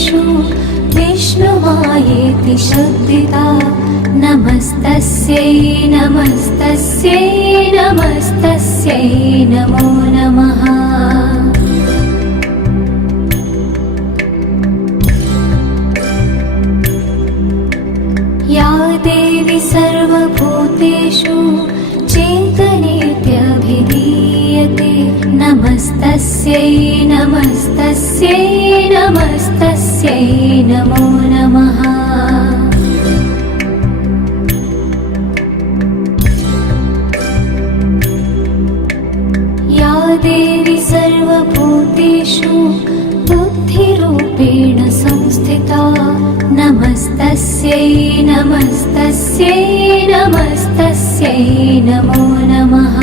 भूतेषु विष्णुमायेति शब्दिता नमस्तस्यै नमस्तस्यै नमस्तस्यै नमो नमः। या देवी सर्वभूतेषु चेतनेत्यभिधीयते नमस्तस्यै नमस्तस्यै नमस्तस्यै नमो नमः। या देवी सर्वभूतेषु बुद्धिरूपेण संस्थिता नमस्तस्यै नमस्तस्यै नमस्तस्यै नमो नमः।